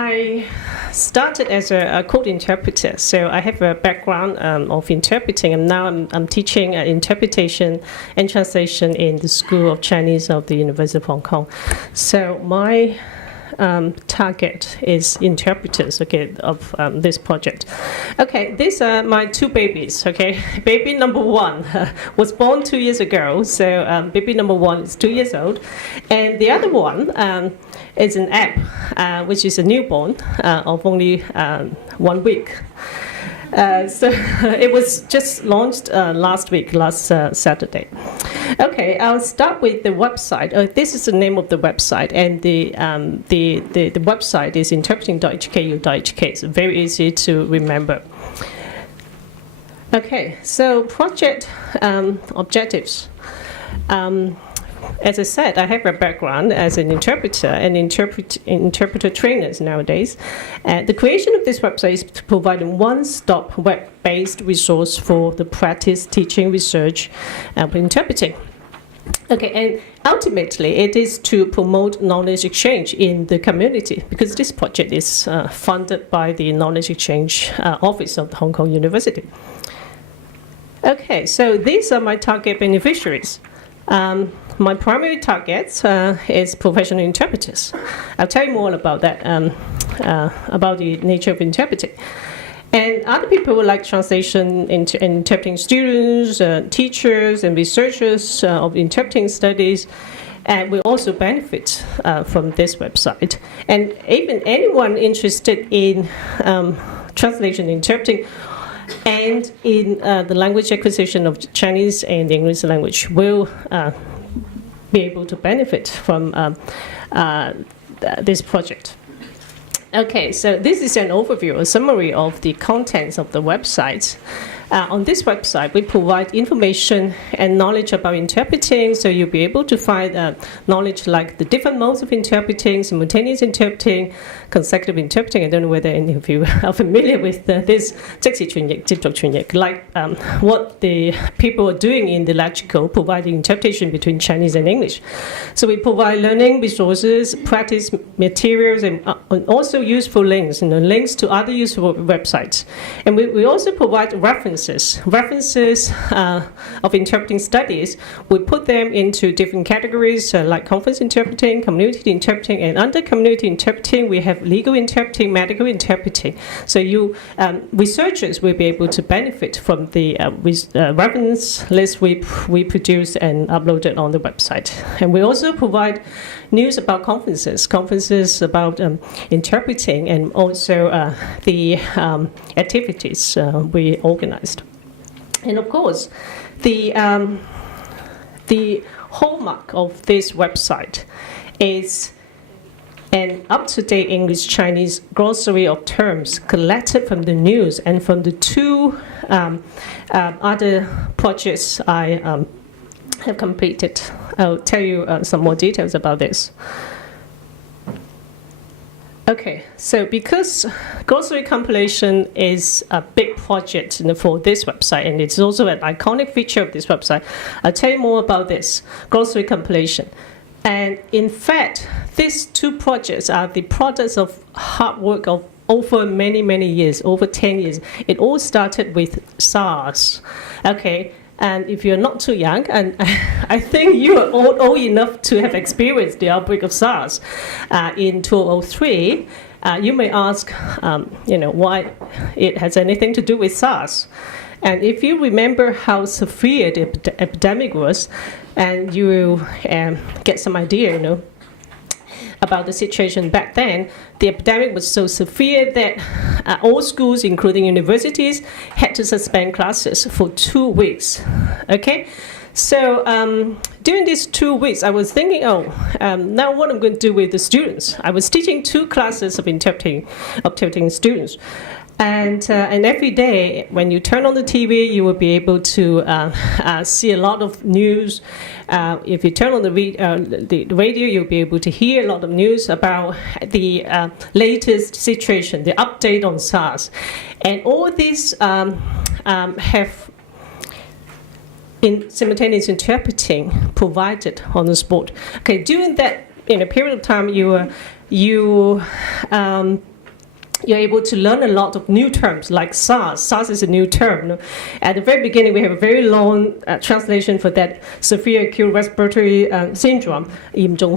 I started as a code interpreter, so I have a background of interpreting, and now I'm teaching interpretation and translation in the School of Chinese of the University of Hong Kong. So my target is interpreters, okay, of this project. Okay, these are my two babies, okay. Baby number one was born 2 years ago, so baby number one is 2 years old. And the other one is an app, which is a newborn of only 1 week. So it was just launched last Saturday. Okay, I'll start with the website. This is the name of the website, and the website is interpreting.hku.hk. It's very easy to remember. Okay, so project objectives. As I said, I have a background as an interpreter and interpreter trainers nowadays. The creation of this website is to provide a one-stop web-based resource for the practice, teaching, research, and interpreting. Okay, and ultimately it is to promote knowledge exchange in the community, because this project is funded by the Knowledge Exchange Office of the Hong Kong University. Okay, so these are my target beneficiaries. My primary target is professional interpreters. I'll tell you more about that, about the nature of interpreting. And other people would like translation, interpreting students, teachers, and researchers of interpreting studies. And we also benefit from this website. And even anyone interested in translation, interpreting, and in the language acquisition of Chinese and English language will be able to benefit from this project. Okay, so this is an overview, a summary of the contents of the website. On this website, we provide information and knowledge about interpreting, so you'll be able to find knowledge like the different modes of interpreting, simultaneous interpreting, consecutive interpreting. I don't know whether any of you are familiar with this, 即時傳譯, 接續傳譯, like what the people are doing in the lexical, providing interpretation between Chinese and English. So we provide learning resources, practice materials, and also useful links, links to other useful websites. And we also provide references of interpreting studies. We put them into different categories like conference interpreting, community interpreting, and under community interpreting we have legal interpreting, medical interpreting. So you researchers will be able to benefit from the reference list we produce and upload it on the website. And we also provide news about conferences about interpreting, and also the activities we organized. And of course, the hallmark of this website is an up-to-date English-Chinese glossary of terms collected from the news and from the two other projects I have completed. I'll tell you some more details about this. Okay, so because glossary compilation is a big project for this website, and it's also an iconic feature of this website, I'll tell you more about this glossary compilation. And in fact, these two projects are the products of hard work of over many years, over 10 years. It all started with SARS. Okay. And if you're not too young, and I think you are old enough to have experienced the outbreak of SARS in 2003, you may ask, why it has anything to do with SARS. And if you remember how severe the epidemic was, and you will get some idea, about the situation back then, the epidemic was so severe that all schools, including universities, had to suspend classes for 2 weeks. Okay, so during these 2 weeks, I was thinking, now what I'm going to do with the students. I was teaching 2 classes of interpreting students. And every day, when you turn on the TV, you will be able to see a lot of news. If you turn on the radio, you'll be able to hear a lot of news about the latest situation, the update on SARS. And all these have in simultaneous interpreting provided on the spot. Okay, during that period of time, you were you're able to learn a lot of new terms like SARS. SARS is a new term. No? At the very beginning, we have a very long translation for that: severe acute respiratory syndrome, 嚴重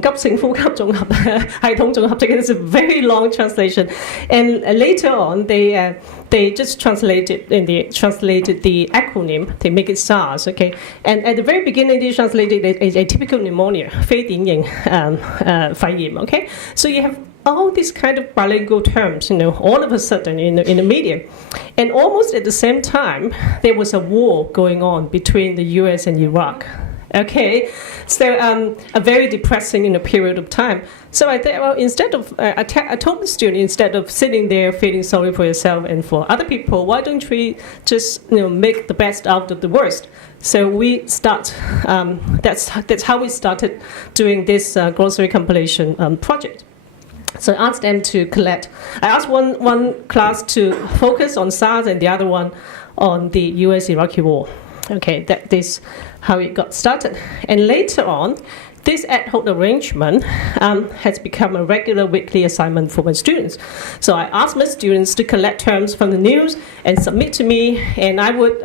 急性呼吸綜合系統綜合症. It's a very long translation, and later on they just translated the acronym. They make it SARS. Okay, and at the very beginning they translated a typical pneumonia, 非典型肺炎. Okay, so you have all these kind of bilingual terms, all of a sudden in the media. And almost at the same time, there was a war going on between the US and Iraq. Okay, so a very depressing period of time. So I thought, well, instead of, I told the student, instead of sitting there feeling sorry for yourself and for other people, why don't we just make the best out of the worst? So we start, that's how we started doing this glossary compilation project. So I asked them to collect. I asked one class to focus on SARS and the other one on the US-Iraqi war. Okay, that is how it got started. And later on, this ad hoc arrangement has become a regular weekly assignment for my students. So I asked my students to collect terms from the news and submit to me, and I would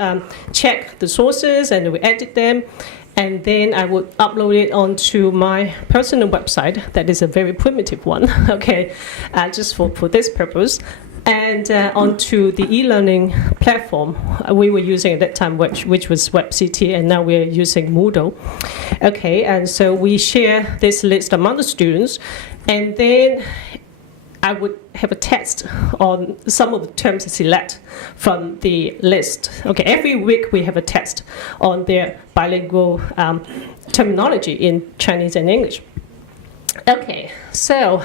check the sources and we edit them. And then I would upload it onto my personal website. That is a very primitive one, okay, just for this purpose. And onto the e-learning platform we were using at that time, which was WebCT, and now we're using Moodle. Okay, and so we share this list among the students, and then I would have a test on some of the terms to select from the list. Okay, every week we have a test on their bilingual terminology in Chinese and English. Okay, so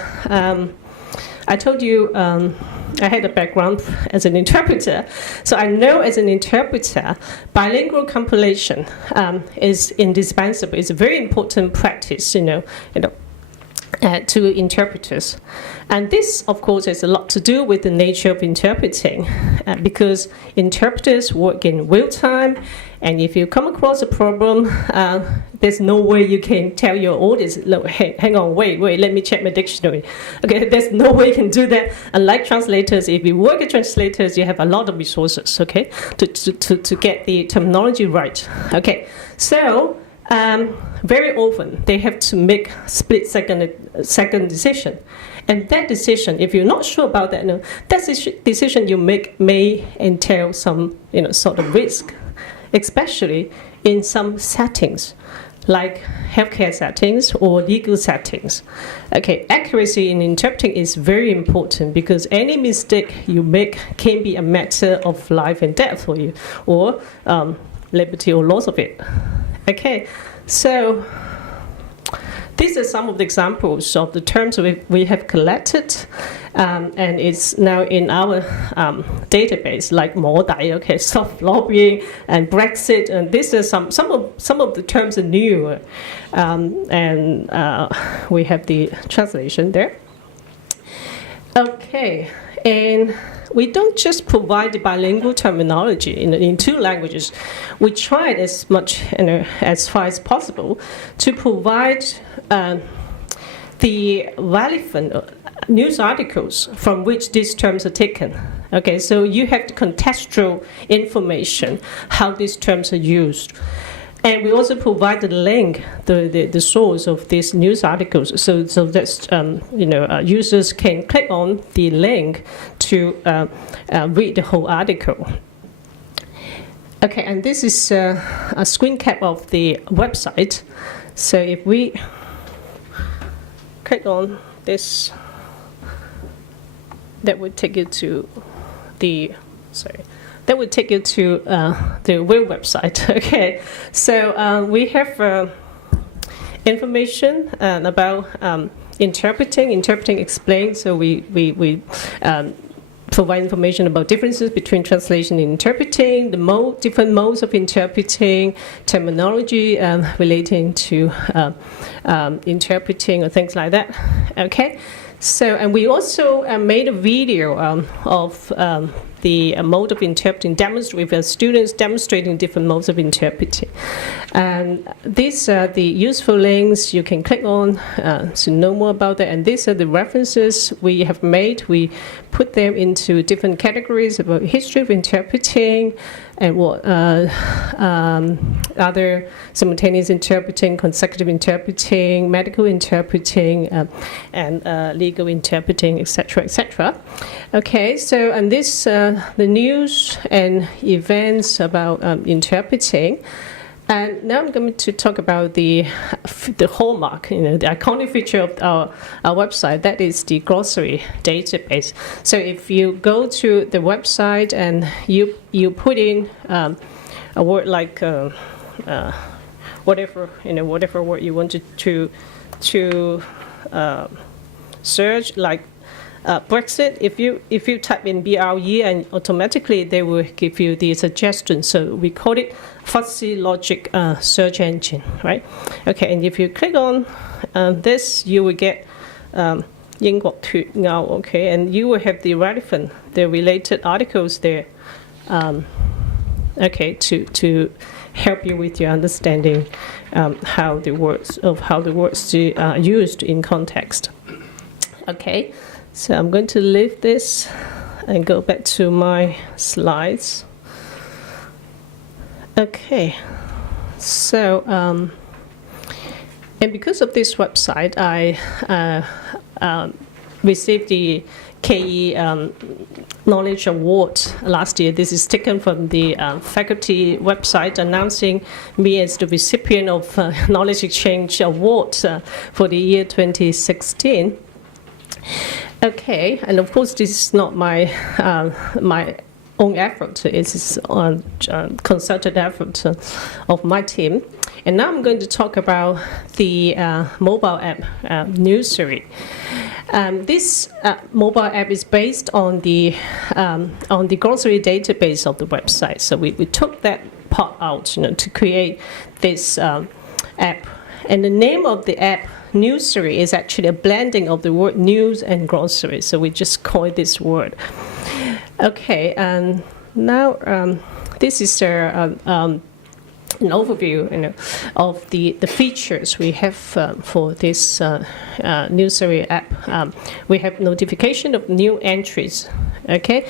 I told you I had a background as an interpreter, so I know as an interpreter, bilingual compilation is indispensable. It's a very important practice, to interpreters. And this, of course, has a lot to do with the nature of interpreting, because interpreters work in real time, and if you come across a problem, there's no way you can tell your audience, no, hang on, wait, let me check my dictionary. Okay, there's no way you can do that. Unlike translators, if you work as translators, you have a lot of resources, okay, to get the terminology right. Okay, so very often they have to make split-second decision, and that decision, if you're not sure about that, that decision you make may entail some sort of risk, especially in some settings like healthcare settings or legal settings. Okay, accuracy in interpreting is very important, because any mistake you make can be a matter of life and death for you, or liberty or loss of it. Okay, so these are some of the examples of the terms we have collected, and it's now in our database, like 摸底, okay, soft lobbying and Brexit, and these are some of the terms are new, and we have the translation there. Okay, and we don't just provide the bilingual terminology in two languages. We tried as much, as far as possible, to provide the relevant news articles from which these terms are taken. Okay, so you have the contextual information, how these terms are used. And we also provide the link, the source of these news articles, so that users can click on the link to read the whole article. Okay, and this is a screen cap of the website. So if we click on this, that would take you to the That would take you to the real website. Okay, so we have information about interpreting explained. So we provide information about differences between translation and interpreting, the different modes of interpreting, terminology relating to interpreting or things like that. Okay, so and we also made a video of the mode of interpreting, with students demonstrating different modes of interpreting. And these are the useful links you can click on to know more about that. And these are the references we have made. We put them into different categories about history of interpreting and what other simultaneous interpreting, consecutive interpreting, medical interpreting, and legal interpreting, etc., etc. Okay, so and this the news and events about interpreting. And now I'm going to talk about the hallmark, the iconic feature of our website. That is the glossary database. So if you go to the website and you put in a word like whatever word you wanted to search, like Brexit, if you type in BRE, and automatically they will give you the suggestion. So we call it fuzzy logic search engine, right? Okay, and if you click on this, you will get 英國脫歐, okay, and you will have the related articles there, okay, to help you with your understanding how the words are used in context. Okay. So I'm going to leave this and go back to my slides. Okay, so and because of this website, I received the KE Knowledge Award last year. This is taken from the faculty website announcing me as the recipient of Knowledge Exchange Award for the year 2016. Okay, and of course this is not my my own effort. It's concerted effort of my team. And now I'm going to talk about the mobile app Newsary. This mobile app is based on the glossary database of the website. So we took that part out, to create this app. And the name of the app, Newsary, is actually a blending of the word news and glossary. So we just call it this word. Okay, and now this is an overview, of the features we have for this Newsary app. We have notification of new entries. Okay.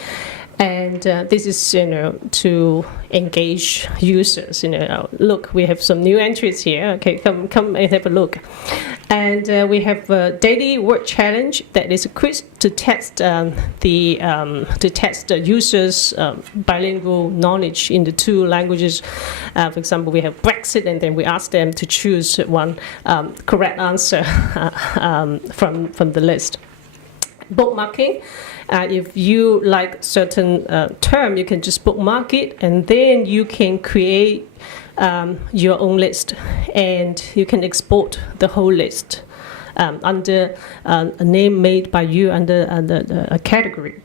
And this is, to engage users. Look, we have some new entries here. Okay, come and have a look. And we have a daily word challenge that is a quiz to test the users' bilingual knowledge in the two languages. For example, we have Brexit, and then we ask them to choose one correct answer from the list. Bookmarking. If you like certain term, you can just bookmark it, and then you can create your own list, and you can export the whole list under a name made by you under a category.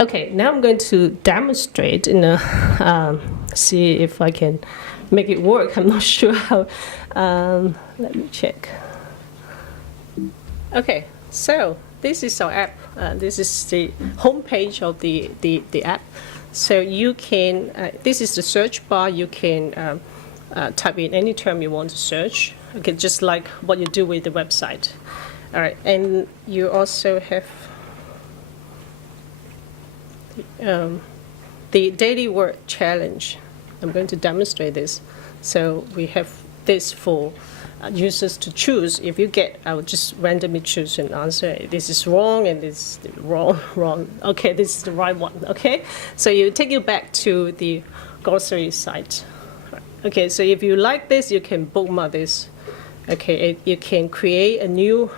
Okay, now I'm going to demonstrate see if I can make it work. I'm not sure how. Let me check. Okay, so this is our app. This is the home page of the app. So you can, this is the search bar. You can type in any term you want to search. Okay, just like what you do with the website. All right, and you also have the daily word challenge. I'm going to demonstrate this. So we have this for users to choose. If you get, I would just randomly choose an answer. This is wrong, and this is wrong. Okay, this is the right one. Okay, so you take you back to the glossary site. Okay, so if you like this, you can bookmark this. Okay, you can create a new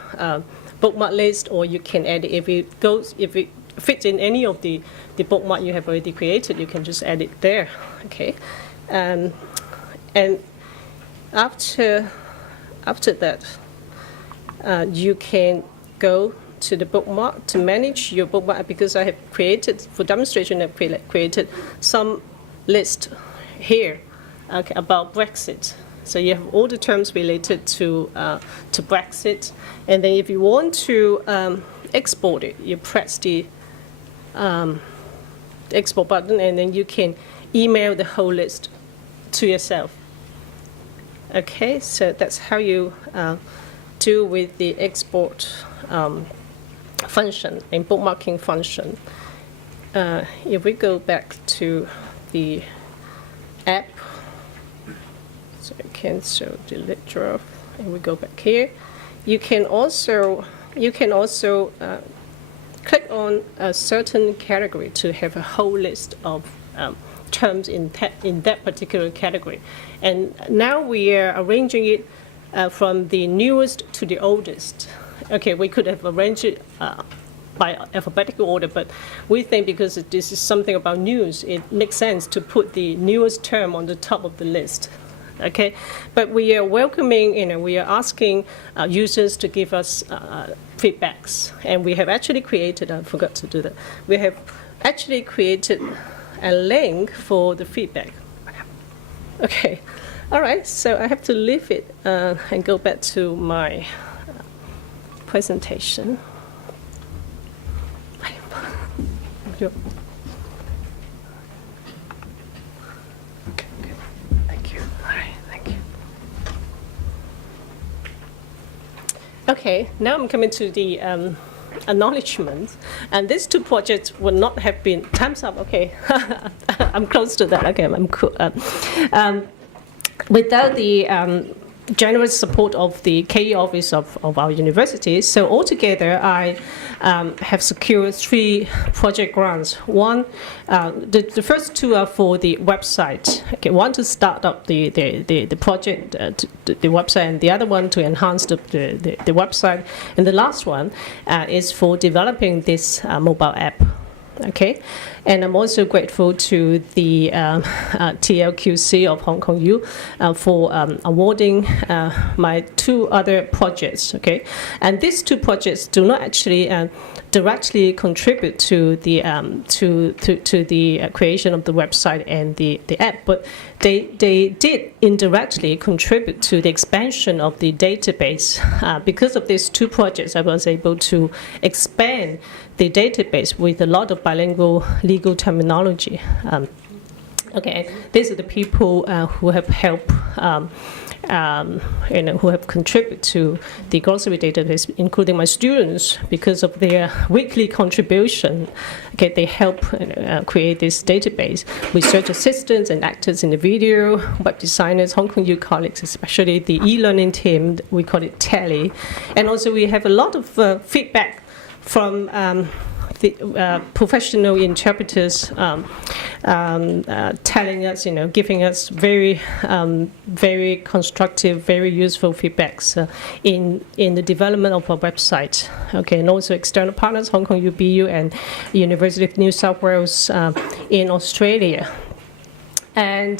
bookmark list, or you can add it. If it fits in any of the bookmark you have already created, you can just add it there. Okay, and after that, you can go to the bookmark to manage your bookmark, because I have created, for demonstration, I've created some list here, okay, about Brexit. So you have all the terms related to Brexit, and then if you want to export it, you press the export button, and then you can email the whole list to yourself. Okay, so that's how you do with the export function and bookmarking function. If we go back to the app, so you cancel, delete, draft, and we go back here. You can also click on a certain category to have a whole list of terms in that particular category. And now we are arranging it from the newest to the oldest. Okay, we could have arranged it by alphabetical order, but we think because this is something about news, it makes sense to put the newest term on the top of the list. Okay, but we are welcoming, we are asking users to give us feedbacks, and we have actually created, I forgot to do that, we have actually created a link for the feedback. Okay, all right, so I have to leave it and go back to my presentation. Okay, now I'm coming to the acknowledgements, and these two projects would not have been, time's up, okay, I'm close to that, okay, I'm cool. Without the generous support of the KE office of our university, so altogether I have secured 3 project grants. One, the first 2 are for the website. Okay, one to start up the project, the website, and the other one to enhance the website. And the last one is for developing this mobile app. Okay, and I'm also grateful to the TLQC of Hong Kong U for awarding my 2 other projects. Okay, and these 2 projects do not actually directly contribute to the creation of the website and the app, but they did indirectly contribute to the expansion of the database. Because of these 2 projects, I was able to expand the database with a lot of bilingual legal terminology. Okay, these are the people who have helped, who have contributed to the glossary database, including my students, because of their weekly contribution. Okay, they help create this database. Research assistants and actors in the video, web designers, Hong Kong U colleagues, especially the e-learning team, we call it TELE. And also we have a lot of feedback from the professional interpreters telling us, giving us very, very constructive, very useful feedbacks in the development of our website. Okay, and also external partners, Hong Kong UBU and University of New South Wales in Australia. And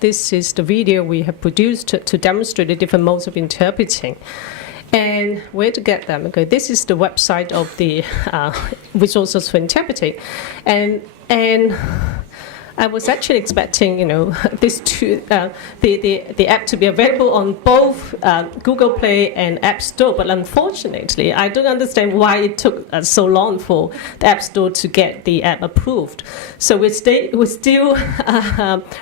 this is the video we have produced to demonstrate the different modes of interpreting. And where to get them? Okay, this is the website of the resources for interpreting, and I was actually expecting, this the app to be available on both Google Play and App Store, but unfortunately, I don't understand why it took so long for the App Store to get the app approved. So we're still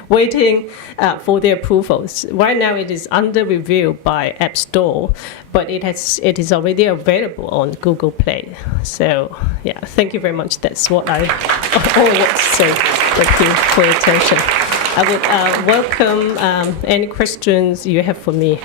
waiting for the approvals. Right now, it is under review by App Store, but it is already available on Google Play. So yeah, thank you very much. That's what I want to say. Thank you for your attention. I would welcome any questions you have for me.